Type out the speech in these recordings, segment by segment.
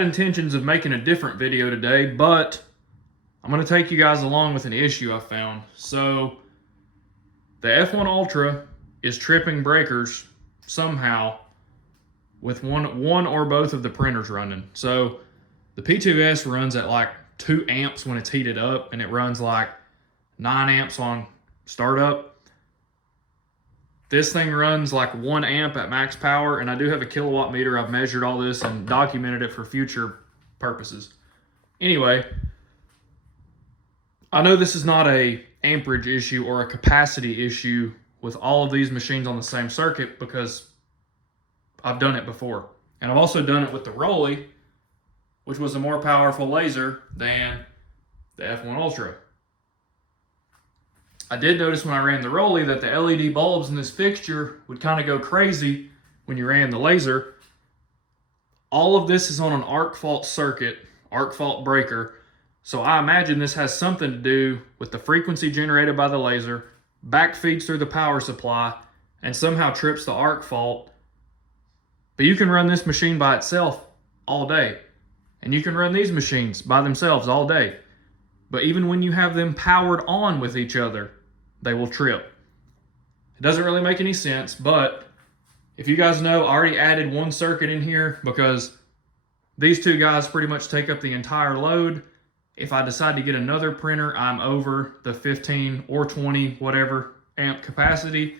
Intentions of making a different video today, but I'm going to take you guys along with an issue I found. So the F1 Ultra is tripping breakers somehow with one or both of the printers running. So the P2S runs at like 2 amps when it's heated up, and it runs like 9 amps on startup. This thing runs like 1 amp at max power, and I do have a kilowatt meter. I've measured all this and documented it for future purposes. Anyway, I know this is not a amperage issue or a capacity issue with all of these machines on the same circuit, because I've done it before. And I've also done it with the Rolly, which was a more powerful laser than the F1 Ultra. I did notice when I ran the Rolly that the LED bulbs in this fixture would kind of go crazy when you ran the laser. All of this is on an arc fault circuit, arc fault breaker. So I imagine this has something to do with the frequency generated by the laser, back feeds through the power supply, and somehow trips the arc fault. But you can run this machine by itself all day. And you can run these machines by themselves all day. But even when you have them powered on with each other, they will trip. It doesn't really make any sense, but if you guys know, I already added one circuit in here because these two guys pretty much take up the entire load. If I decide to get another printer, I'm over the 15 or 20, whatever amp capacity.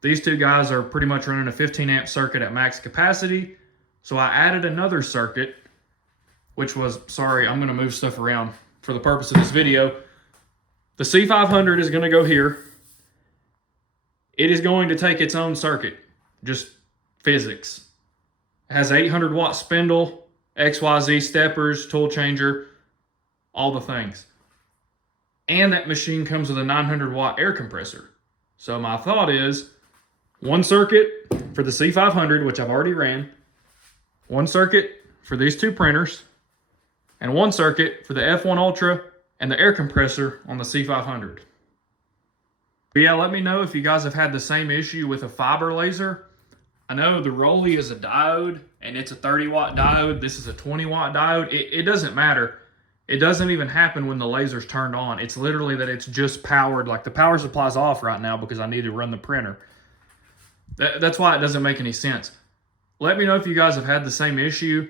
These two guys are pretty much running a 15 amp circuit at max capacity. So I added another circuit, which was, sorry, I'm gonna move stuff around for the purpose of this video. The C500 is going to go here. It is going to take its own circuit, just physics. It has 800 watt spindle, XYZ steppers, tool changer, all the things. And that machine comes with a 900 watt air compressor. So my thought is, one circuit for the C500, which I've already ran, one circuit for these two printers, and one circuit for the F1 Ultra and the air compressor on the C500. But yeah, let me know if you guys have had the same issue with a fiber laser. I know the Rolly is a diode, and it's a 30 watt diode. This is a 20 watt diode. It doesn't matter. It doesn't even happen when the laser's turned on. It's literally that it's just powered. Like the power supply's off right now because I need to run the printer. That's why it doesn't make any sense. Let me know if you guys have had the same issue.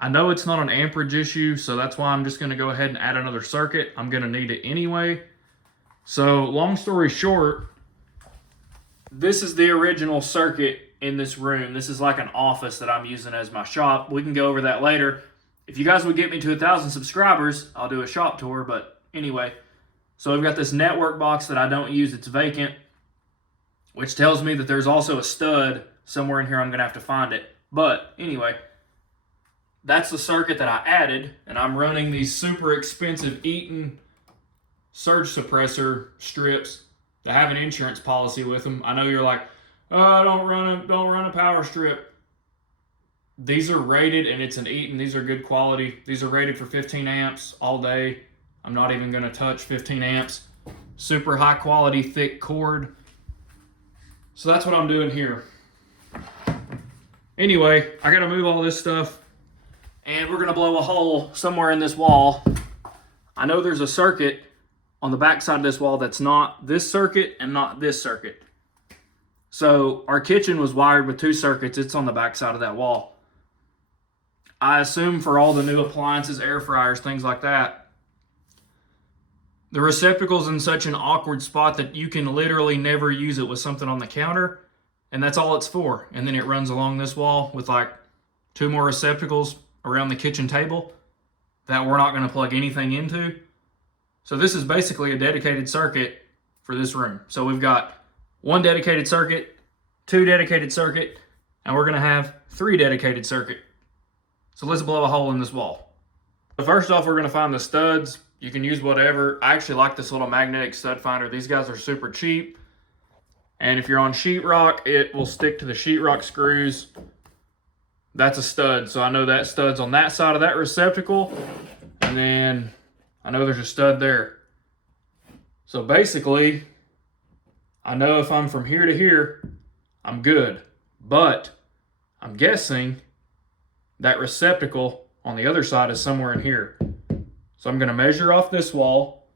I know it's not an amperage issue, so that's why I'm just going to go ahead and add another circuit. I'm going to need it anyway. So long story short, this is the original circuit in this room. This is like an office that I'm using as my shop. We can go over that later. If you guys would get me to 1,000 subscribers, I'll do a shop tour. But anyway, so I've got this network box that I don't use. It's vacant, which tells me that there's also a stud somewhere in here. I'm going to have to find it. But anyway, that's the circuit that I added, and I'm running these super expensive Eaton surge suppressor strips that have an insurance policy with them. I know you're like, oh, don't run a power strip. These are rated, and it's an Eaton. These are good quality. These are rated for 15 amps all day. I'm not even going to touch 15 amps. Super high quality, thick cord. So that's what I'm doing here. Anyway, I got to move all this stuff. And we're going to blow a hole somewhere in this wall. I know there's a circuit on the back side of this wall that's not this circuit and not this circuit. So our kitchen was wired with 2 circuits. It's on the back side of that wall. I assume for all the new appliances, air fryers, things like that, the receptacle's in such an awkward spot that you can literally never use it with something on the counter. And that's all it's for. And then it runs along this wall with like 2 more receptacles around the kitchen table that we're not going to plug anything into. So this is basically a dedicated circuit for this room. So we've got 1 dedicated circuit, 2 dedicated circuit, and we're going to have 3 dedicated circuit. So let's blow a hole in this wall. So first off, we're going to find the studs. You can use whatever. I actually like this little magnetic stud finder. These guys are super cheap. And if you're on sheetrock, it will stick to the sheetrock screws. That's a stud, so I know that stud's on that side of that receptacle, and then I know there's a stud there. So basically, I know if I'm from here to here, I'm good. But I'm guessing that receptacle on the other side is somewhere in here. So I'm going to measure off this wall,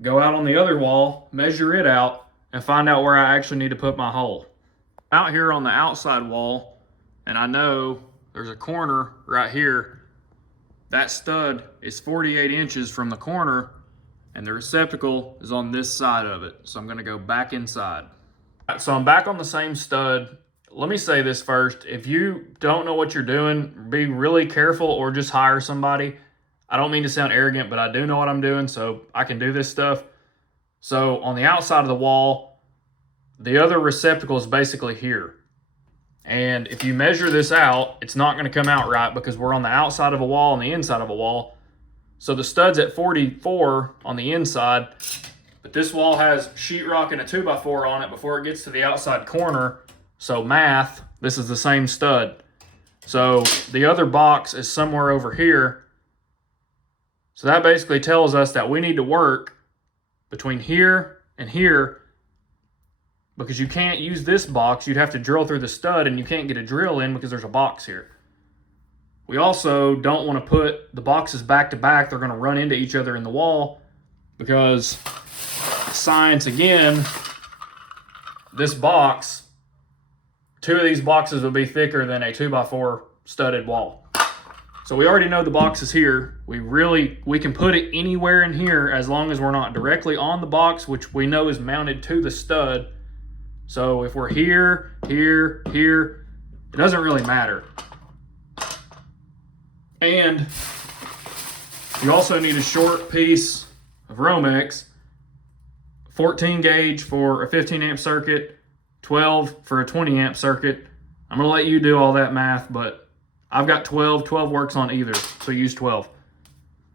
go out on the other wall, measure it out, and find out where I actually need to put my hole. Out here on the outside wall, and I know there's a corner right here. That stud is 48 inches from the corner, and the receptacle is on this side of it. So I'm going to go back inside. All right, so I'm back on the same stud. Let me say this first. If you don't know what you're doing, be really careful or just hire somebody. I don't mean to sound arrogant, but I do know what I'm doing, so I can do this stuff. So on the outside of the wall, the other receptacle is basically here. And if you measure this out, it's not going to come out right because we're on the outside of a wall and the inside of a wall. So the stud's at 44 on the inside, but this wall has sheetrock and a 2x4 on it before it gets to the outside corner. So math, this is the same stud. So the other box is somewhere over here. So that basically tells us that we need to work between here and here, because you can't use this box. You'd have to drill through the stud, and you can't get a drill in because there's a box here. We also don't want to put the boxes back to back. They're going to run into each other in the wall because science again, this box, 2 of these boxes will be thicker than a 2x4 studded wall. So we already know the box is here. We can put it anywhere in here as long as we're not directly on the box, which we know is mounted to the stud. So if we're here, here, here, it doesn't really matter. And you also need a short piece of Romex, 14 gauge for a 15 amp circuit, 12 for a 20 amp circuit. I'm gonna let you do all that math, but I've got 12, 12 works on either, so use 12.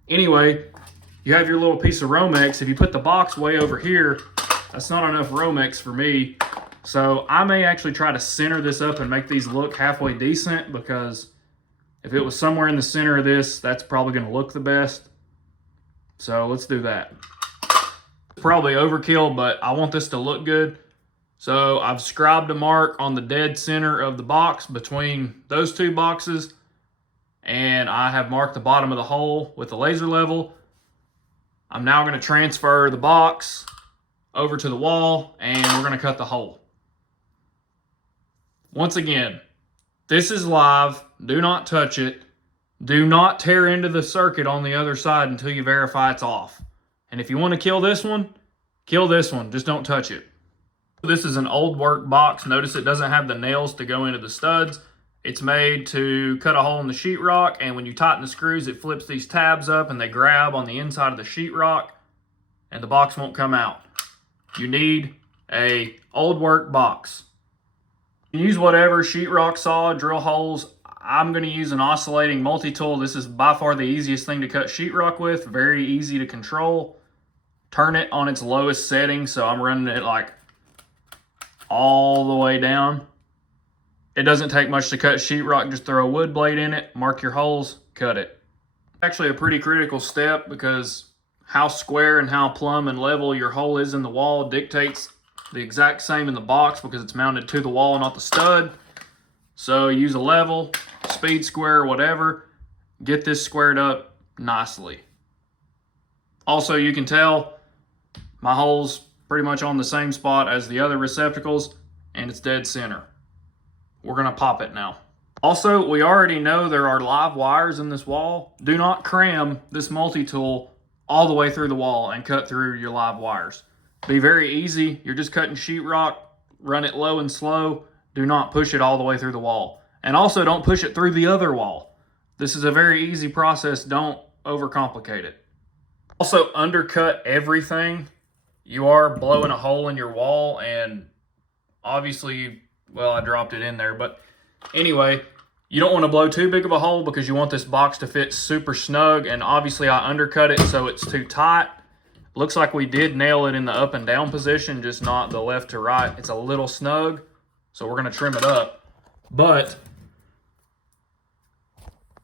Anyway, you have your little piece of Romex. If you put the box way over here, that's not enough Romex for me. So I may actually try to center this up and make these look halfway decent, because if it was somewhere in the center of this, that's probably going to look the best. So let's do that. Probably overkill, but I want this to look good. So I've scribed a mark on the dead center of the box between those 2 boxes, and I have marked the bottom of the hole with the laser level. I'm now going to transfer the box over to the wall, and we're going to cut the hole. Once again, this is live. Do not touch it. Do not tear into the circuit on the other side until you verify it's off. And if you want to kill this one, just don't touch it. This is an old work box. Notice it doesn't have the nails to go into the studs. It's made to cut a hole in the sheetrock, and when you tighten the screws, it flips these tabs up and they grab on the inside of the sheetrock, and the box won't come out. You need a old work box. You can use whatever, sheetrock saw, drill holes. I'm going to use an oscillating multi-tool. This is by far the easiest thing to cut sheetrock with. Very easy to control. Turn it on its lowest setting, so I'm running it like all the way down. It doesn't take much to cut sheetrock. Just throw a wood blade in it, mark your holes, cut it. Actually a pretty critical step, because how square and how plumb and level your hole is in the wall dictates the exact same in the box, because it's mounted to the wall, not the stud. So use a level, speed square, whatever. Get this squared up nicely. Also, you can tell my hole's pretty much on the same spot as the other receptacles, and it's dead center. We're going to pop it now. Also, we already know there are live wires in this wall. Do not cram this multi-tool all the way through the wall and cut through your live wires. Be very easy. You're just cutting sheetrock. Run it low and slow. Do not push it all the way through the wall. And also don't push it through the other wall. This is a very easy process. Don't overcomplicate it. Also, undercut everything. You are blowing a hole in your wall, and obviously, well, I dropped it in there, but anyway, you don't want to blow too big of a hole because you want this box to fit super snug, and obviously I undercut it so it's too tight. Looks like we did nail it in the up and down position, just not the left to right. It's a little snug, so we're going to trim it up. But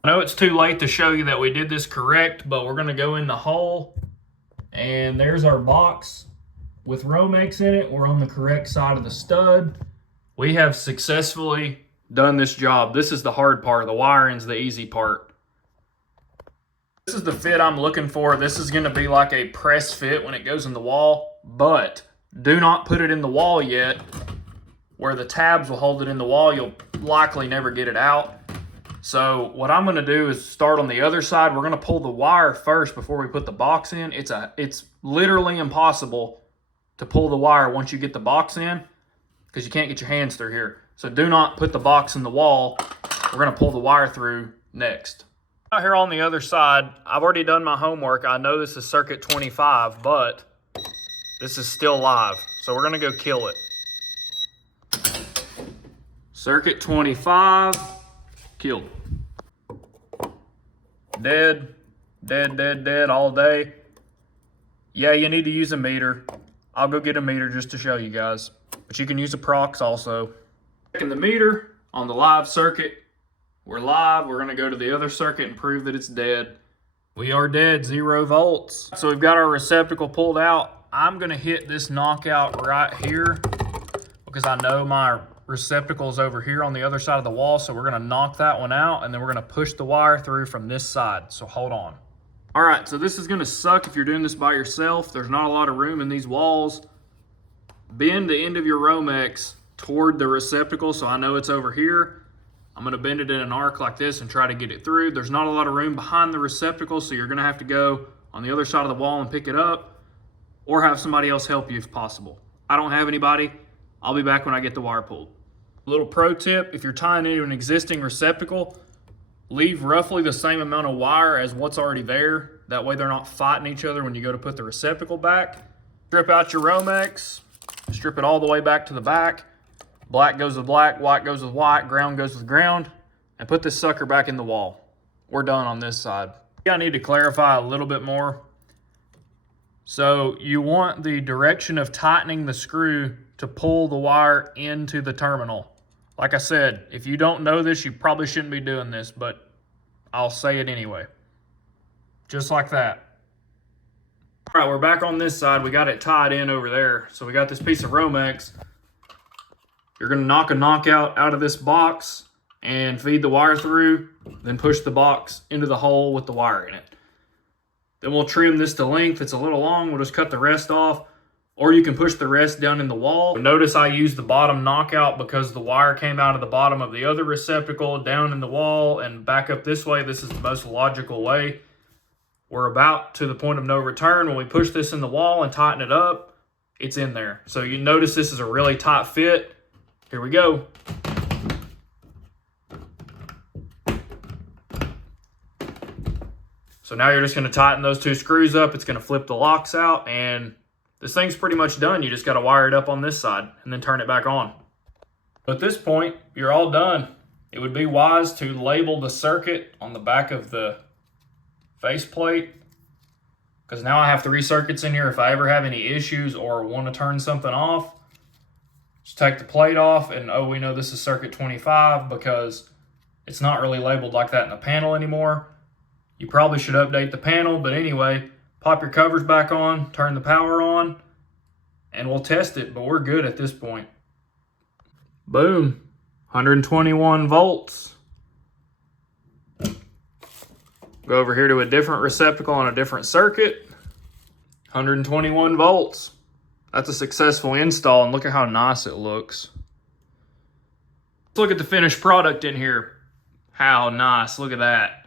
I know it's too late to show you that we did this correct, but we're going to go in the hole, and there's our box with Romex in it. We're on the correct side of the stud. We have successfully done this job. This is the hard part. The wiring's the easy part. This is the fit I'm looking for. This is going to be like a press fit when it goes in the wall, but do not put it in the wall yet. Where the tabs will hold it in the wall, you'll likely never get it out. So what I'm going to do is start on the other side. We're going to pull the wire first before we put the box in. It's literally impossible to pull the wire once you get the box in because you can't get your hands through here. So do not put the box in the wall. We're going to pull the wire through next. Out here on the other side, I've already done my homework. I know this is circuit 25, but this is still live. So we're going to go kill it. Circuit 25, killed. Dead, dead, dead, dead all day. Yeah, you need to use a meter. I'll go get a meter just to show you guys. But you can use a prox also. Checking the meter on the live circuit. We're live. We're going to go to the other circuit and prove that it's dead. We are dead, 0 volts. So we've got our receptacle pulled out. I'm going to hit this knockout right here because I know my receptacle is over here on the other side of the wall. So we're going to knock that one out and then we're going to push the wire through from this side. So hold on. All right, so this is going to suck if you're doing this by yourself. There's not a lot of room in these walls. Bend the end of your Romex toward the receptacle so I know it's over here. I'm going to bend it in an arc like this and try to get it through. There's not a lot of room behind the receptacle, so you're going to have to go on the other side of the wall and pick it up or have somebody else help you if possible. I don't have anybody. I'll be back when I get the wire pulled. A little pro tip, if you're tying into an existing receptacle, leave roughly the same amount of wire as what's already there. That way they're not fighting each other when you go to put the receptacle back. Strip out your Romex, strip it all the way back to the back. Black goes with black, white goes with white, ground goes with ground, and put this sucker back in the wall. We're done on this side. I need to clarify a little bit more. So you want the direction of tightening the screw to pull the wire into the terminal. Like I said, if you don't know this, you probably shouldn't be doing this, but I'll say it anyway. Just like that. All right, we're back on this side. We got it tied in over there. So we got this piece of Romex. You're going to knock a knockout out of this box and feed the wire through, then push the box into the hole with the wire in it. Then we'll trim this to length. It's a little long. We'll just cut the rest off, or you can push the rest down in the wall. Notice I used the bottom knockout because the wire came out of the bottom of the other receptacle down in the wall and back up this way. This is the most logical way. We're about to the point of no return. When we push this in the wall and tighten it up, it's in there. So you notice this is a really tight fit. Here we go. So now you're just going to tighten those 2 screws up. It's going to flip the locks out, and this thing's pretty much done. You just got to wire it up on this side and then turn it back on. At this point, you're all done. It would be wise to label the circuit on the back of the faceplate, because now I have 3 circuits in here. If I ever have any issues or want to turn something off, just take the plate off and, oh, we know this is circuit 25 because it's not really labeled like that in the panel anymore. You probably should update the panel, but anyway, pop your covers back on, turn the power on, and we'll test it, but we're good at this point. Boom, 121 volts. Go over here to a different receptacle on a different circuit, 121 volts. That's a successful install, and look at how nice it looks. Let's look at the finished product in here. How nice, look at that.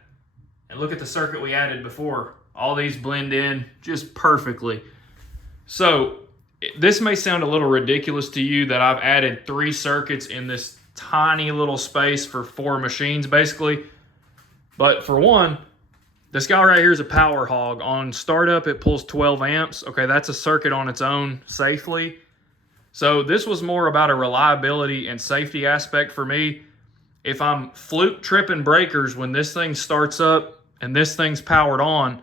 And look at the circuit we added before. All these blend in just perfectly. So this may sound a little ridiculous to you that I've added 3 circuits in this tiny little space for 4 machines basically. But for one, this guy right here is a power hog. On startup, it pulls 12 amps. Okay, that's a circuit on its own safely. So this was more about a reliability and safety aspect for me. If I'm fluke tripping breakers when this thing starts up and this thing's powered on,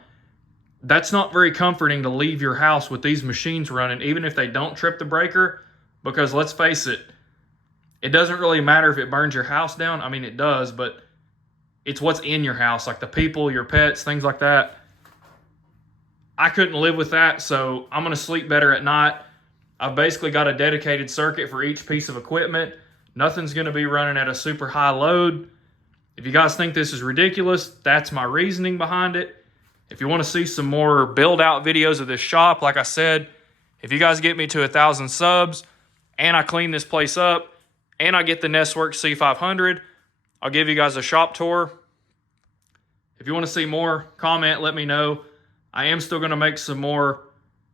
that's not very comforting to leave your house with these machines running, even if they don't trip the breaker, because let's face it, it doesn't really matter if it burns your house down. I mean, it does, but it's what's in your house, like the people, your pets, things like that. I couldn't live with that, so I'm going to sleep better at night. I've basically got a dedicated circuit for each piece of equipment. Nothing's going to be running at a super high load. If you guys think this is ridiculous, that's my reasoning behind it. If you want to see some more build out videos of this shop, like I said, if you guys get me to 1,000 subs and I clean this place up and I get the Nestworks C500, I'll give you guys a shop tour. If you want to see more, comment, let me know. I am still going to make some more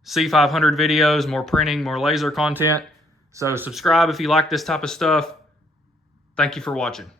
C500 videos, more printing, more laser content. So subscribe if you like this type of stuff. Thank you for watching.